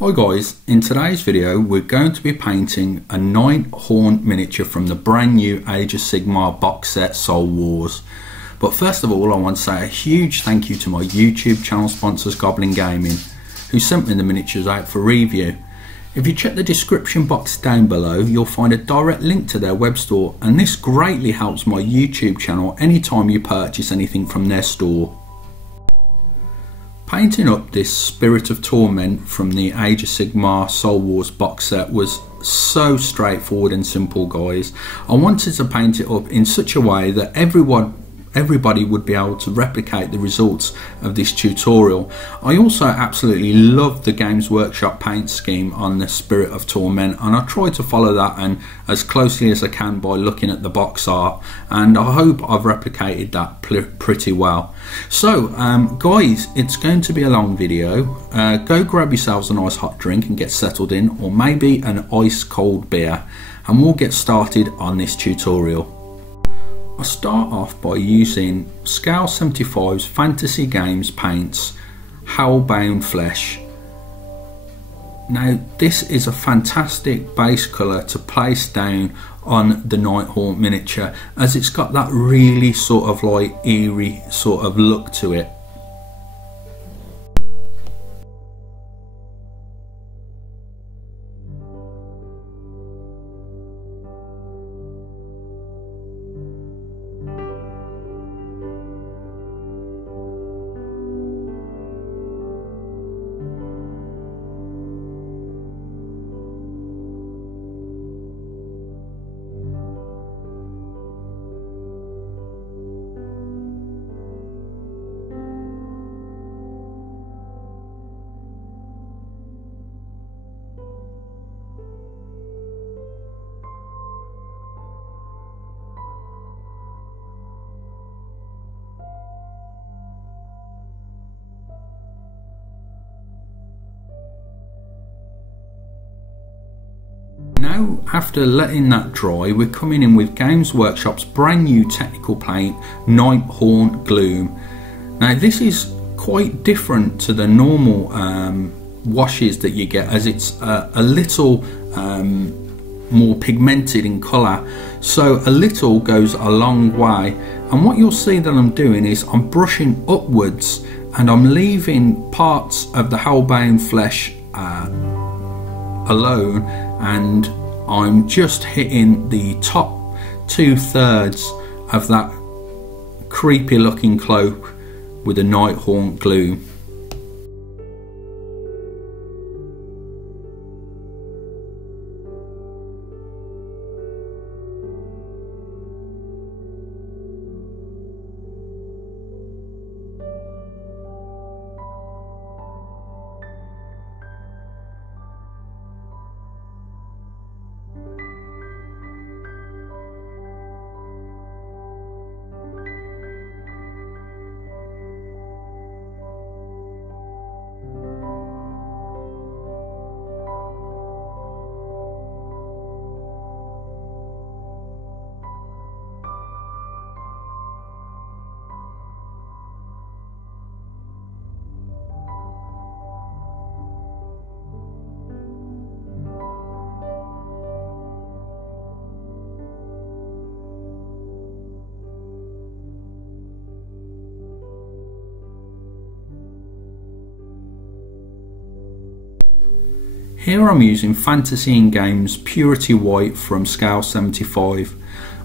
Hi guys, in today's video we're going to be painting a Night Haunt miniature from the brand new Age of Sigmar box set Soul Wars. But first of all I want to say a huge thank you to my YouTube channel sponsors Goblin Gaming, who sent me the miniatures out for review. If you check the description box down below you'll find a direct link to their web store, and this greatly helps my YouTube channel anytime you purchase anything from their store. Painting up this Spirit of Torment from the Age of Sigmar Soul Wars box set was so straightforward and simple, guys. I wanted to paint it up in such a way that everybody would be able to replicate the results of this tutorial. I also absolutely love the Games Workshop paint scheme on the Spirit of Torment, and I try to follow that and as closely as I can by looking at the box art, and I hope I've replicated that pretty well. So guys, it's going to be a long video. Go grab yourselves a nice hot drink and get settled in, or maybe an ice cold beer, and we'll get started on this tutorial. I start off by using Scale 75's Fantasy Games Paints Hellbound Flesh. Now this is a fantastic base colour to place down on the Night Haunt miniature, as it's got that really sort of like eerie sort of look to it. Now, after letting that dry, we're coming in with Games Workshop's brand new technical paint, Night Haunt Gloom. Now this is quite different to the normal washes that you get, as it's a little more pigmented in colour, so a little goes a long way. And what you'll see that I'm doing is I'm brushing upwards and I'm leaving parts of the Hellbound Flesh alone, and I'm just hitting the top 2/3 of that creepy looking cloak with a Night Haunt Gloom. Here I'm using Fantasy in Games Purity White from Scale 75.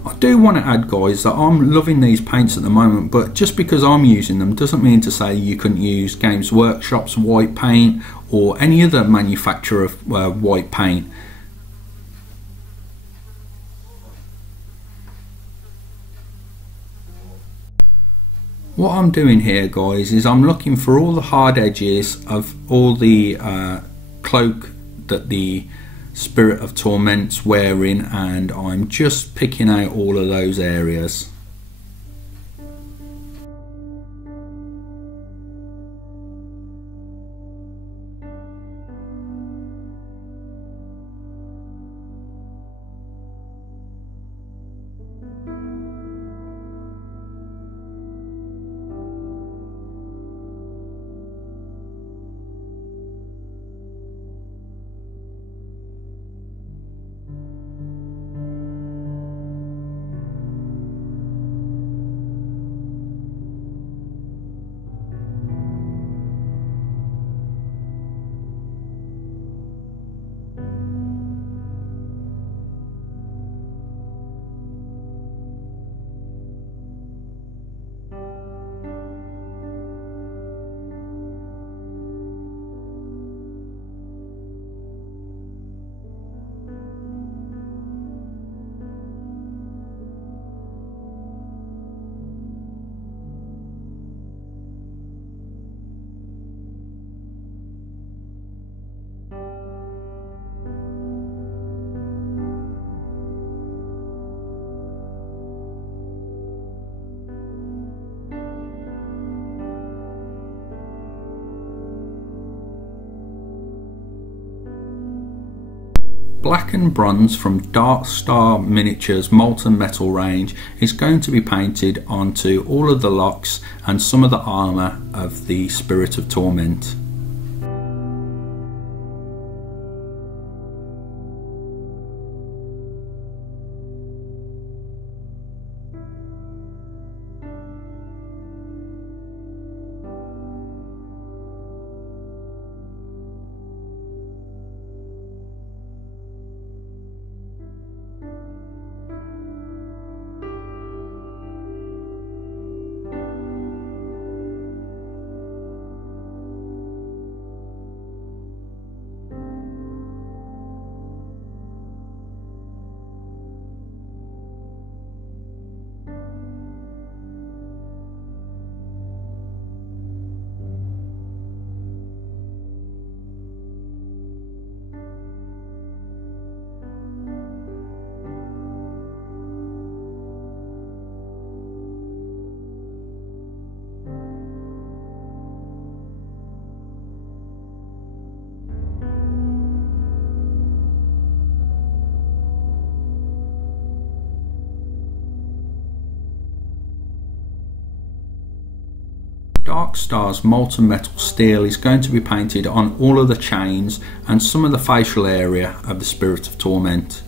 I do want to add, guys, that I'm loving these paints at the moment, but just because I'm using them doesn't mean to say you couldn't use Games Workshop's white paint or any other manufacturer of white paint. What I'm doing here, guys, is I'm looking for all the hard edges of all the cloak that the Spirit of Torment's wearing, and I'm just picking out all of those areas. black and bronze from Dark Star Miniatures Molten Metal range is going to be painted onto all of the locks and some of the armour of the Spirit of Torment. Dark Star's Molten Metal Steel is going to be painted on all of the chains and some of the facial area of the Spirit of Torment.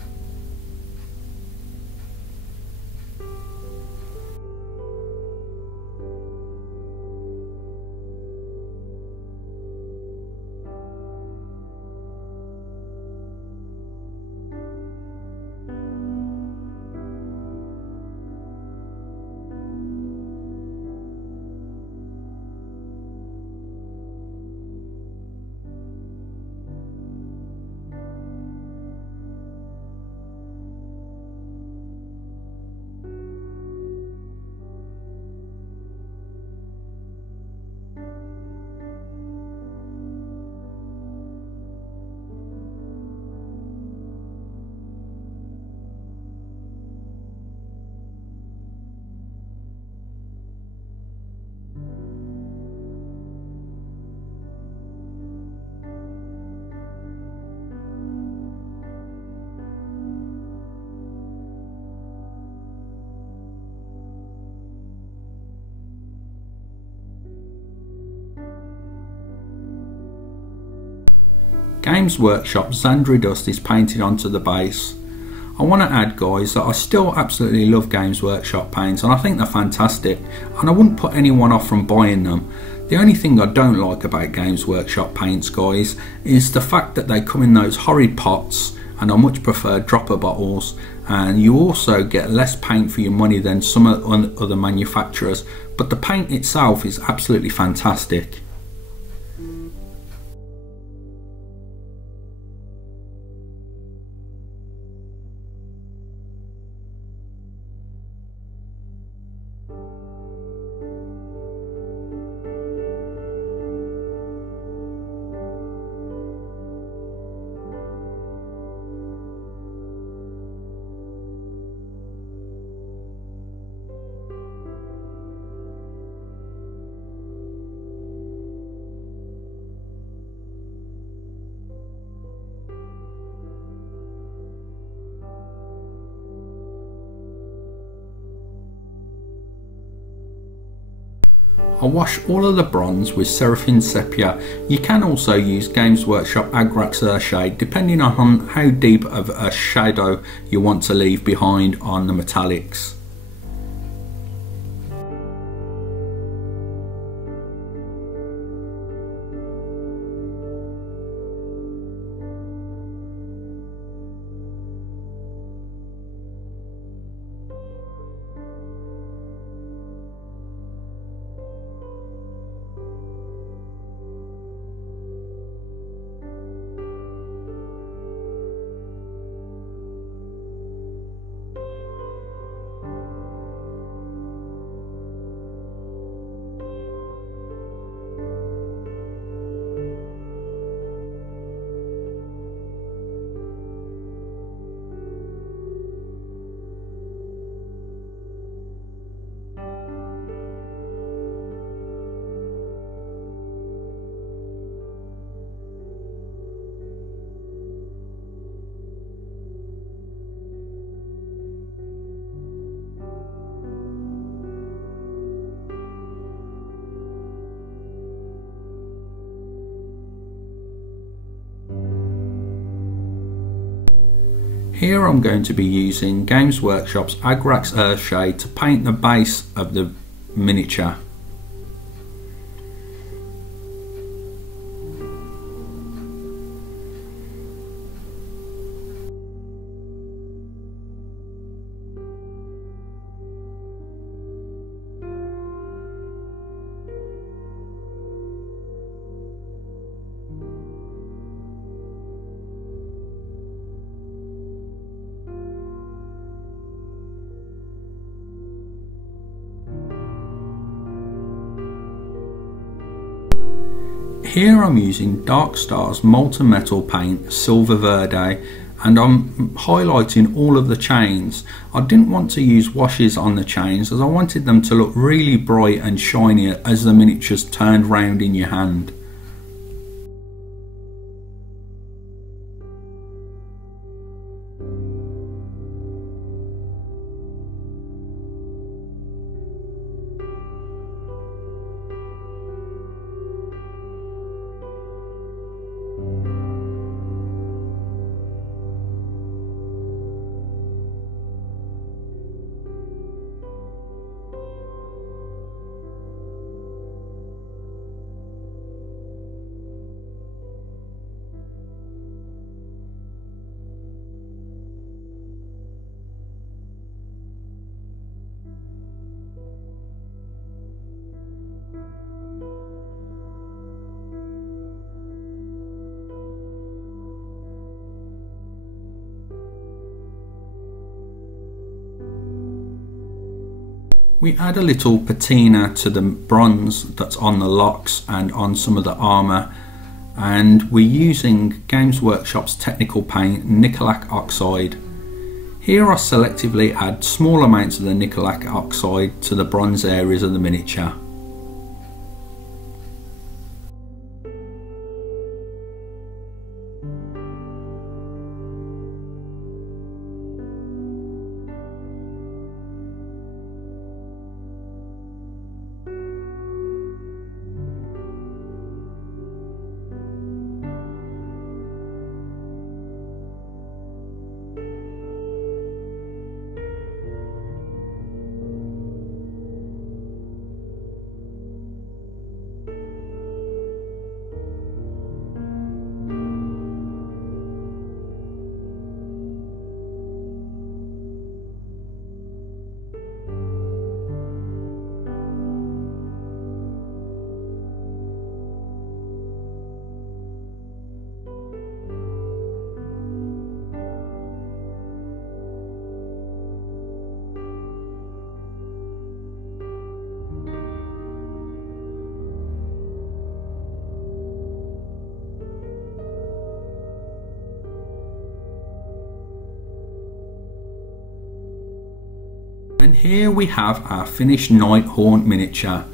Games Workshop Zandri Dust is painted onto the base. I want to add, guys, that I still absolutely love Games Workshop paints and I think they're fantastic and I wouldn't put anyone off from buying them. The only thing I don't like about Games Workshop paints, guys, is the fact that they come in those horrid pots, and I much prefer dropper bottles, and you also get less paint for your money than some other manufacturers, but the paint itself is absolutely fantastic. I wash all of the bronze with Seraphim Sepia. You can also use Games Workshop Agrax Earthshade depending on how deep of a shadow you want to leave behind on the metallics. here I'm going to be using Games Workshop's Agrax Earthshade to paint the base of the miniature. Here I'm using Dark Star's Molten Metal paint, Silver Verde, and I'm highlighting all of the chains. I didn't want to use washes on the chains as I wanted them to look really bright and shiny as the miniatures turned round in your hand. We add a little patina to the bronze that's on the locks and on some of the armour, and we're using Games Workshop's technical paint, Nicolac Oxide. Here I selectively add small amounts of the Nicolac Oxide to the bronze areas of the miniature. And here we have our finished Nighthaunt miniature.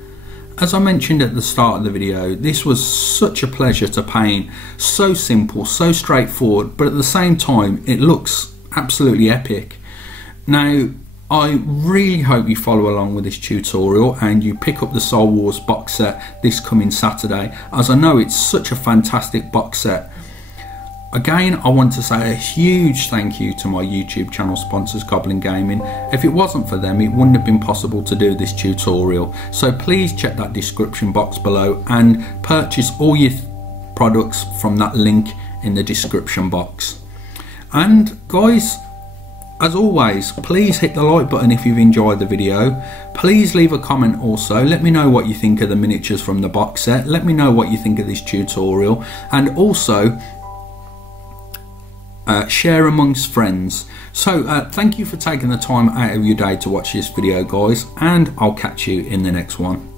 As I mentioned at the start of the video, this was such a pleasure to paint. So simple, so straightforward, but at the same time it looks absolutely epic. Now I really hope you follow along with this tutorial and you pick up the Soul Wars box set this coming Saturday, as I know it's such a fantastic box set. Again, I want to say a huge thank you to my YouTube channel sponsors, Goblin Gaming. If it wasn't for them, it wouldn't have been possible to do this tutorial. So please check that description box below and purchase all your products from that link in the description box. And guys, as always, please hit the like button if you've enjoyed the video. Please leave a comment also. Let me know what you think of the miniatures from the box set. Let me know what you think of this tutorial. And also, share amongst friends. So thank you for taking the time out of your day to watch this video, guys, and I'll catch you in the next one.